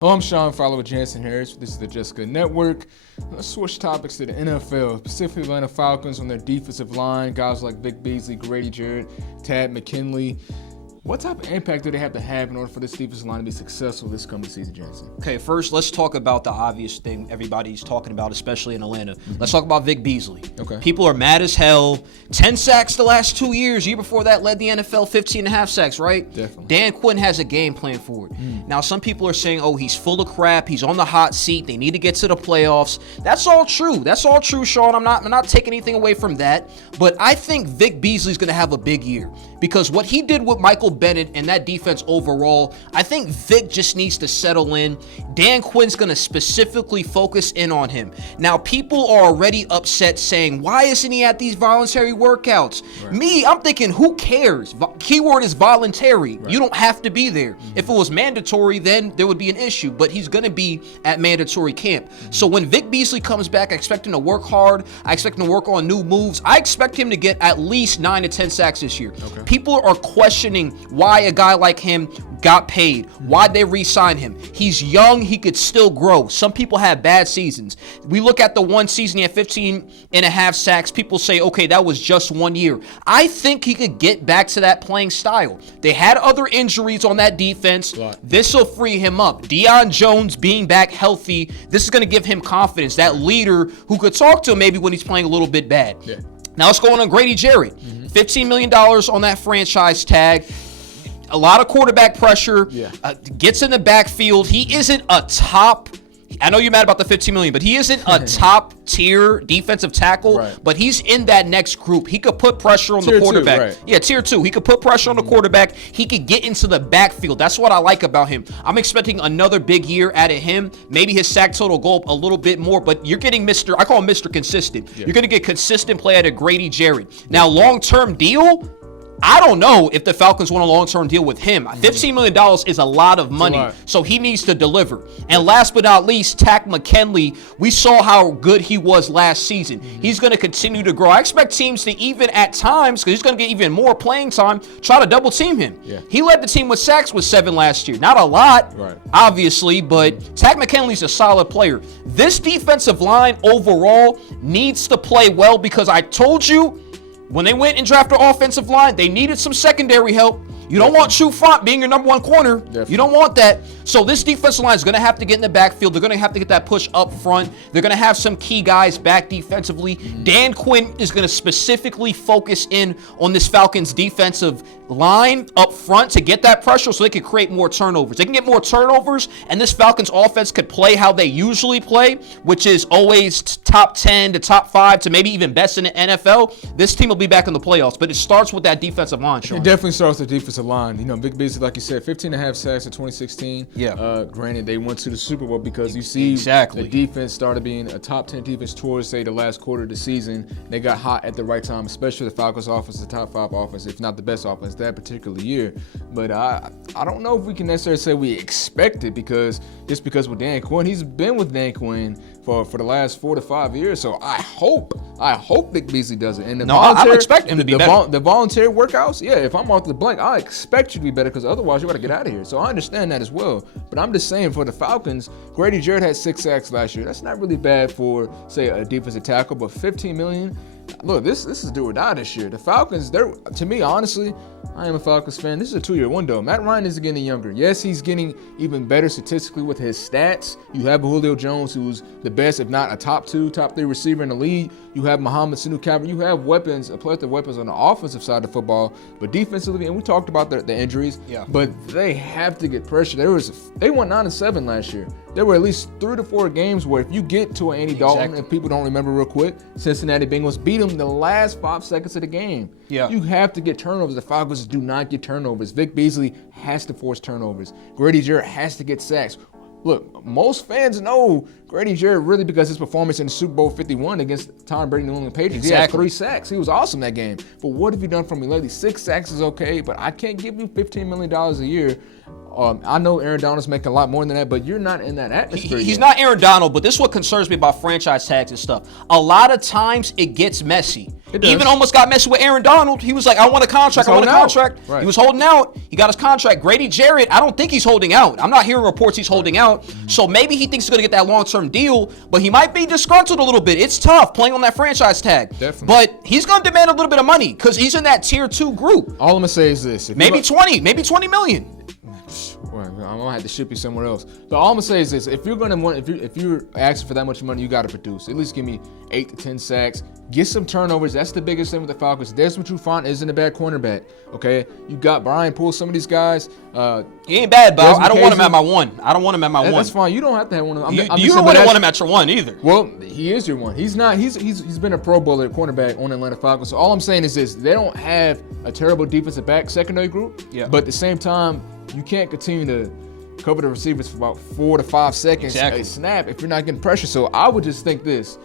Hello, I'm Sean Fowler with Jansen Harris. This is the Jessica Network. Let's switch topics to the NFL, specifically Atlanta Falcons on their defensive line. Guys like Vic Beasley, Grady Jarrett, Tad McKinley. What type of impact do they have to have in order for this defensive line to be successful this coming season, Jansen? Okay, first let's talk about the obvious thing everybody's talking about, especially in Atlanta. Let's talk about Vic Beasley. Okay. People are mad as hell. 10 sacks the last 2 years. Year before that led the NFL 15 and a half sacks, right? Definitely. Dan Quinn has a game plan for it. Now, some people are saying, oh, he's full of crap. He's on the hot seat. They need to get to the playoffs. That's all true. That's all true, Sean. I'm not taking anything away from that. But I think Vic Beasley's going to have a big year because what he did with Michael Bennett and that defense overall, I think Vic just needs to settle in. Dan Quinn's going to specifically focus in on him. Now, people are already upset saying, why isn't he at these voluntary workouts? Right. Me, I'm thinking, who cares? Keyword is voluntary. Right. You don't have to be there. If it was mandatory, then there would be an issue, but he's going to be at mandatory camp. So when Vic Beasley comes back, I expect him to work hard. I expect him to work on new moves. I expect him to get at least 9 to 10 sacks this year. Okay. People are questioning why a guy like him got paid, why they re-signed him. He's young, he could still grow. Some people have bad seasons. We look at the one season he had 15 and a half sacks. People say, okay, that was just 1 year. I think he could get back to that playing style. They had other injuries on that defense. This will free him up. Deion Jones being back healthy, this is going to give him confidence, that leader who could talk to him maybe when he's playing a little bit bad. Yeah. Now let's go on Grady Jarrett. $15 million on that franchise tag. A lot of quarterback pressure. Gets in the backfield. He isn't a top. I know you're mad about the $15 million, but he isn't a top tier defensive tackle. Right. But he's in that next group. He could put pressure on the quarterback. Two, right. Yeah, tier 2. He could put pressure on the quarterback. He could get into the backfield. That's what I like about him. I'm expecting another big year out of him. Maybe his sack total go up a little bit more, but you're getting I call him Mr. Consistent. Yeah. You're going to get consistent play out of Grady Jarrett. Now, long-term deal, I don't know if the Falcons want a long-term deal with him. $15 million is a lot of money, so he needs to deliver. And last but not least, Tad McKinley, we saw how good he was last season. He's going to continue to grow. I expect teams to even at times, because he's going to get even more playing time, try to double-team him. Yeah. He led the team with sacks with 7 last year. Not a lot, obviously, but Tad McKinley's a solid player. This defensive line overall needs to play well because I told you, when they went and drafted offensive line, they needed some secondary help. You don't want True Front being your number one corner. Definitely. You don't want that. So this defensive line is going to have to get in the backfield. They're going to have to get that push up front. They're going to have some key guys back defensively. Dan Quinn is going to specifically focus in on this Falcons defensive line up front to get that pressure so they can create more turnovers. They can get more turnovers, and this Falcons offense could play how they usually play, which is always top 10 to top 5 to maybe even best in the NFL. This team will be back in the playoffs, but it starts with that defensive line, Sean. It definitely starts with the defensive line. You know, Vic Beasley, like you said, 15 and a half sacks in 2016. Yeah. Granted, they went to the Super Bowl because you see the defense started being a top 10 defense towards, say, the last quarter of the season. They got hot at the right time, especially the Falcons offense, the top 5 offense, if not the best offense that particular year. But I don't know if we can necessarily say we expect it because with Dan Quinn, he's been with Dan Quinn for the last 4 to 5 years. So I hope Vic Beasley does it. And I'm expecting him to be better. The voluntary workouts, yeah, if I'm off the blank, I expect you to be better because otherwise you got to get out of here. So I understand that as well. But I'm just saying for the Falcons, Grady Jarrett had 6 sacks last year. That's not really bad for, say, a defensive tackle, but $15 million. Look, this is do or die this year. The Falcons, to me, honestly, I am a Falcons fan. This is a 2-year window. Matt Ryan is getting younger. Yes, he's getting even better statistically with his stats. You have Julio Jones, who's the best, if not a top 2, top 3 receiver in the league. You have Mohamed Sanu Calvert. You have weapons, a plethora of weapons on the offensive side of the football. But defensively, and we talked about the injuries, but they have to get pressure. They won 9-7 last year. There were at least 3 to 4 games where if you get to an Andy Dalton, and people don't remember real quick, Cincinnati Bengals beat them the last 5 seconds of the game. Yeah. You have to get turnovers. The Falcons do not get turnovers. Vic Beasley has to force turnovers. Grady Jarrett has to get sacks. Look, most fans know Grady Jarrett really because his performance in the Super Bowl 51 against Tom Brady and the New England Patriots. He had 3 sacks. He was awesome that game. But what have you done for me lately? 6 sacks is okay, but I can't give you $15 million a year. I know Aaron Donald's making a lot more than that, but you're not in that atmosphere. He's not Aaron Donald, but this is what concerns me about franchise tags and stuff. A lot of times it gets messy. It does. Even almost got messy with Aaron Donald. He was like, I want a contract. I want a contract. Right. He was holding out. He got his contract. Grady Jarrett, I don't think he's holding out. I'm not hearing reports he's holding out. So maybe he thinks he's going to get that long-term deal, but he might be disgruntled a little bit. It's tough playing on that franchise tag. Definitely. But he's going to demand a little bit of money because he's in that tier 2 group. All I'm going to say is this. Maybe 20 million. Well, I'm gonna have to ship you somewhere else. But all I'm gonna say is this: if you're asking for that much money, you got to produce. At least give me 8 to 10 sacks. Get some turnovers. That's the biggest thing with the Falcons. There's what you find isn't a bad cornerback. Okay, you got Brian Poole. Some of these guys. He ain't bad, but I don't want him at my 1. I don't want him at my 1. That's fine. You don't have to have one of them. You don't want him at your 1 either. Well, he is your 1. He's not. He's been a Pro Bowler at cornerback on Atlanta Falcons. So all I'm saying is this: they don't have a terrible defensive back secondary group. Yeah. But at the same time, you can't continue to cover the receivers for about 4 to 5 seconds a snap if you're not getting pressure. So I would just think this: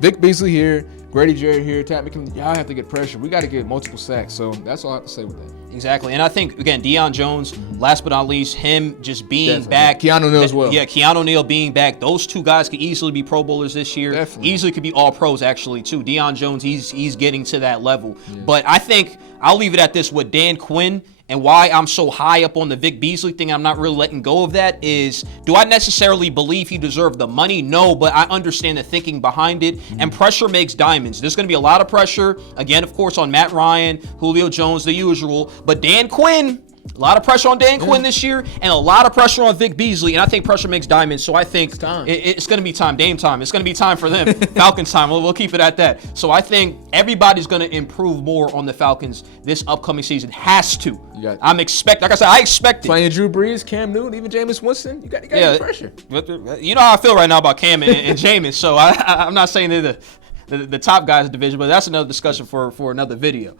Vic Beasley here, Grady Jarrett here, Tat McKinley, y'all have to get pressure. We got to get multiple sacks. So that's all I have to say with that. Exactly. And I think, again, Deion Jones, last but not least, him just being back. Keanu Neal as well. Yeah, Keanu Neal being back. Those 2 guys could easily be Pro Bowlers this year. Definitely. Easily could be all pros, actually, too. Deion Jones, he's getting to that level. Yeah. But I think I'll leave it at this with Dan Quinn. And why I'm so high up on the Vic Beasley thing, I'm not really letting go of that, is do I necessarily believe he deserved the money? No, but I understand the thinking behind it. And pressure makes diamonds. There's going to be a lot of pressure, again, of course, on Matt Ryan, Julio Jones, the usual. But Dan Quinn, a lot of pressure on Dan Quinn this year, and a lot of pressure on Vic Beasley, and I think pressure makes diamonds, so I think it's going to be time, Dame time. It's going to be time for them, Falcons time. We'll keep it at that. So I think everybody's going to improve more on the Falcons this upcoming season. Has to. Like I said, I expect it. Playing Drew Brees, Cam Newton, even Jameis Winston, you got pressure. You know how I feel right now about Cam and Jameis, so I'm not saying they're the top guys in the division, but that's another discussion for another video.